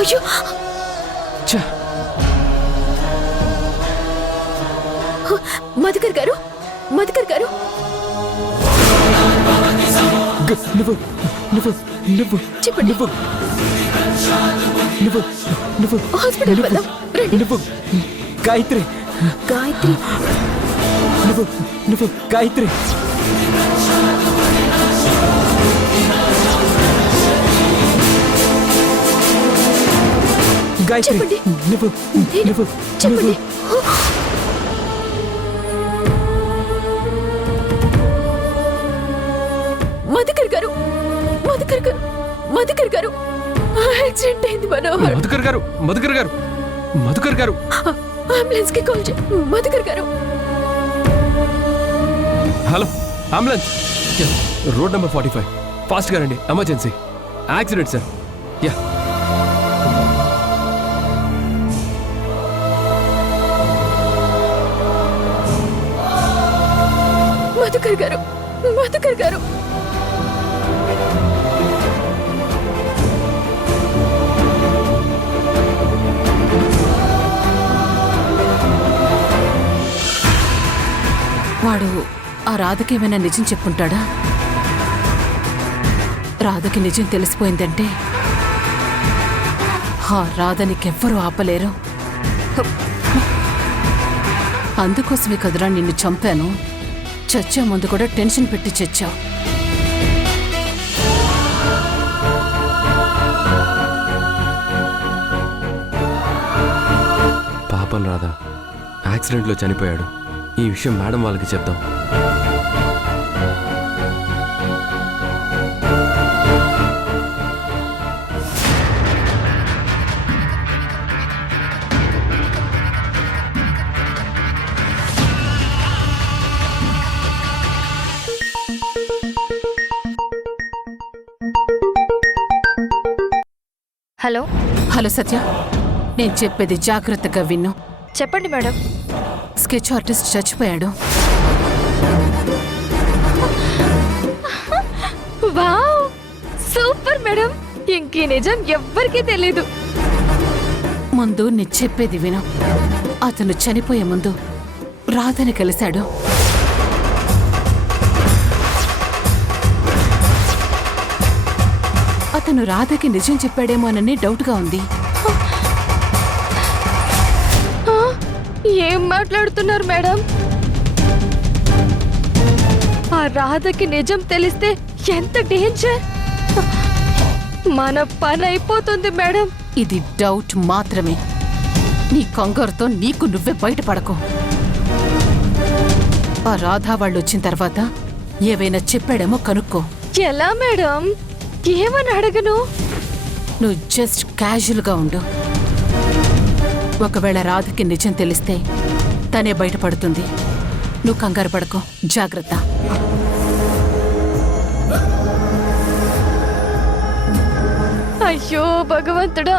అయ్యో మధుకర్ గారు, మధుకర్ గారు, నువ్వు నువ్వు నువ్వు చెప్పండి. నువ్వు నువ్వు నువ్వు హాస్పిటల్ వెళ్దాం రండి. నువ్వు గాయత్రి, గాయత్రి, నువ్వు నువ్వు గాయత్రి. గాయత్రి చెప్పండి. నువ్వు నువ్వు చెప్పండి. మధుకర్ గారు, మధుకర్ గారు, మధుకర్ గారు, యాక్సిడెంట్ అయింది మనోహర్. మధుకర్ గారు, మధుకర్ గారు, మధుకర్ గారు, అంబులెన్స్ కి కాల్ చేయి. మధుకర్ గారు. Hello ambulance, road number 45 fast గా రండి, emergency accident sir. Yeah Madhukar గారు, మధుకర్ గారు. వాడు ఆ రాధకి ఏమైనా నిజం చెప్పుంటాడా? రాధకి నిజం తెలిసిపోయిందంటే ఆ రాధ నీకెవ్వరూ ఆపలేరు. అందుకోసమే కదరా నిన్ను చంపాను. చచ్చే ముందు కూడా టెన్షన్ పెట్టి చచ్చావు. పాపం రాధా యాక్సిడెంట్లో చనిపోయాడు. ఈ విషయం మేడం వాళ్ళకి చెప్దాం. హలో హలో సత్య, నేను చెప్పేది జాగ్రత్తగా విన్ను. చెప్పండి మేడం. స్కెచ్ ఆర్టిస్ట్ చచ్చిపోయాడు. Wow, super madam. ఇంకీ నిజం ఎవ్వరికీ తెలీదు. ముందు నేను చెప్పేది విను. అతను చనిపోయే ముందు రాధని కలిశాడు. అతను రాధకి నిజం చెప్పాడేమోనని డౌట్గా ఉంది. ఏం మాట్లాడుతున్నారు మేడం? ఆ రాధకి నిజం తెలిస్తే ఎంత డేంజర్. మన పని అయిపోతుంది మేడం. ఇది డౌట్ మాత్రమే. నీ కంగారుతో నీకు నువ్వే బయటపడకు. ఆ రాధా వాళ్ళు వచ్చిన తర్వాత ఏవైనా చెప్పాడేమో కనుక్కో. ఎలా మేడం? ఏమని అడగను? నువ్వు జస్ట్ క్యాజువల్గా ఉండు. ఒకవేళ రాధకి నిజం తెలిస్తే తనే బయటపడుతుంది. నువ్వు కంగారు పడకు, జాగ్రత్త. అయ్యో భగవంతుడా,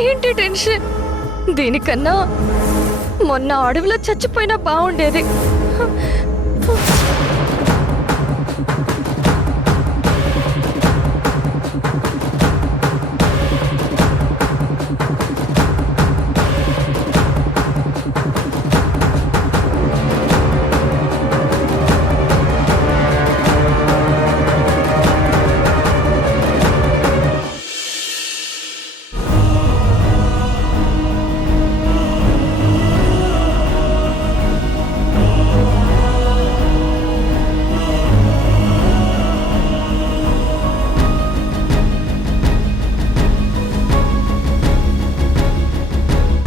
ఏంటి టెన్షన్? దీనికన్నా మొన్న అడవిలో చచ్చిపోయినా బాగుండేది.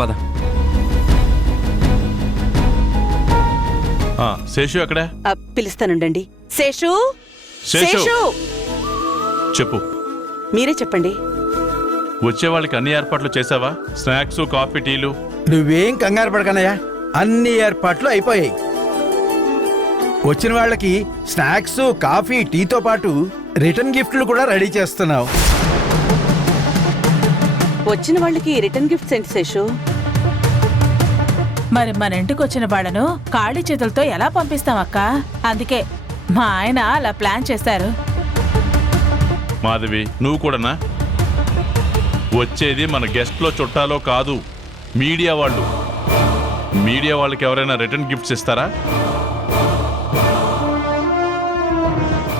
పద. శేషు అక్కడ పిలుస్తానుండండి. శేషు, శేషు శేషు, చెప్పు. మీరే చెప్పండి. వచ్చే వాళ్ళకి అన్ని ఏర్పాట్లు చేసావా? స్నాక్స్, కాఫీ, టీలు? నువ్వేం కంగారు పడకనయ్యా, అన్ని ఏర్పాట్లు అయిపోయాయి. వచ్చిన వాళ్ళకి స్నాక్స్, కాఫీ, టీతో పాటు రిటర్న్ గిఫ్ట్లు కూడా రెడీ చేస్తున్నావు. వచ్చిన వాళ్ళకి రిటర్న్ గిఫ్ట్స్ ఏంటి శేషు? మరి మన ఇంటికి వచ్చిన వాళ్ళను ఖాళీ చేతులతో ఎలా పంపిస్తాం అక్క? అందుకే మా ఆయన అలా ప్లాన్ చేశారు. మాధవి, నువ్వు కూడానా? వచ్చేది మన గెస్ట్లో చుట్టాలో కాదు, మీడియా వాళ్ళు. మీడియా వాళ్ళకి ఎవరైనా రిటర్న్ గిఫ్ట్స్ ఇస్తారా?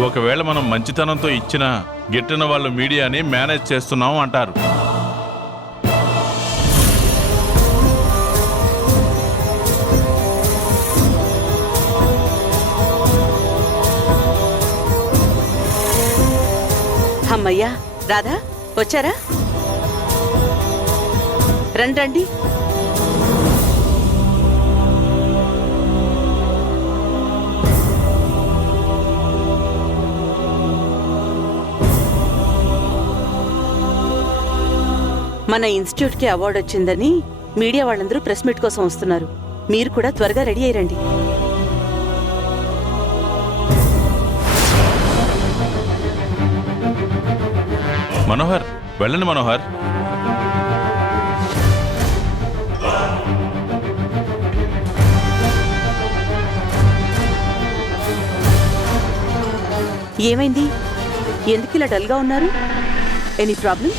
ఒకవేళ మనం మంచితనంతో ఇచ్చినా గిట్టిన వాళ్ళు మీడియాని మేనేజ్ చేస్తున్నాం అంటారు. అమ్మయ్యా, రాధా వచ్చారా? రండి రండి. మన ఇన్స్టిట్యూట్కి అవార్డు వచ్చిందని మీడియా వాళ్ళందరూ ప్రెస్ మీట్ కోసం వస్తున్నారు. మీరు కూడా త్వరగా రెడీ అయ్యండి. మనోహర్, వెళ్ళండి మనోహర్. ఏమైంది? ఎందుకు ఇలా డల్గా ఉన్నారు? Any problem?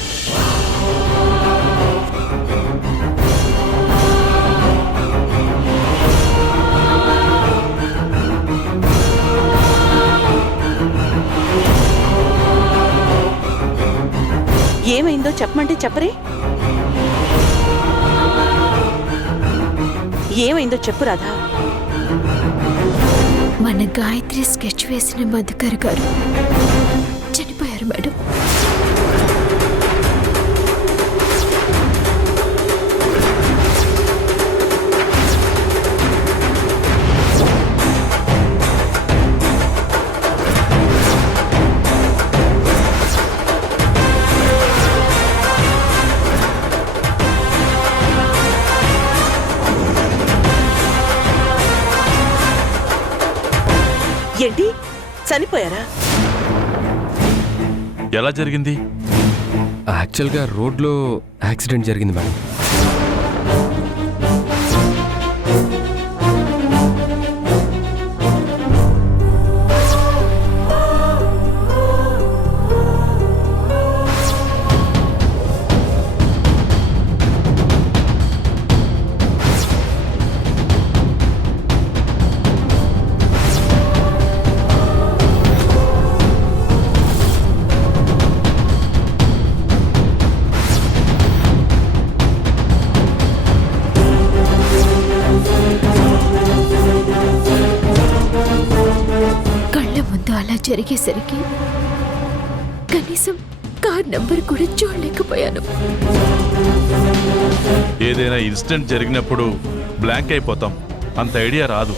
ఏమైందో చెప్పమంటే చెప్పరే? ఏమైందో చెప్పు రాధా. మన గాయత్రి స్కెచ్ వేసిన మధుకర్ గారు చనిపోయారు మేడం. ఏంటి, చనిపోయారా? ఎలా జరిగింది? యాక్చువల్గా రోడ్లో యాక్సిడెంట్ జరిగింది మేడం. అలా జరిగేసరికి కనీసం కార్ నంబర్ కూడా చూడలేకపోయాను. ఏదైనా ఇన్సిడెంట్ జరిగినప్పుడు బ్లాంక్ అయిపోతాం, అంత ఐడియా రాదు.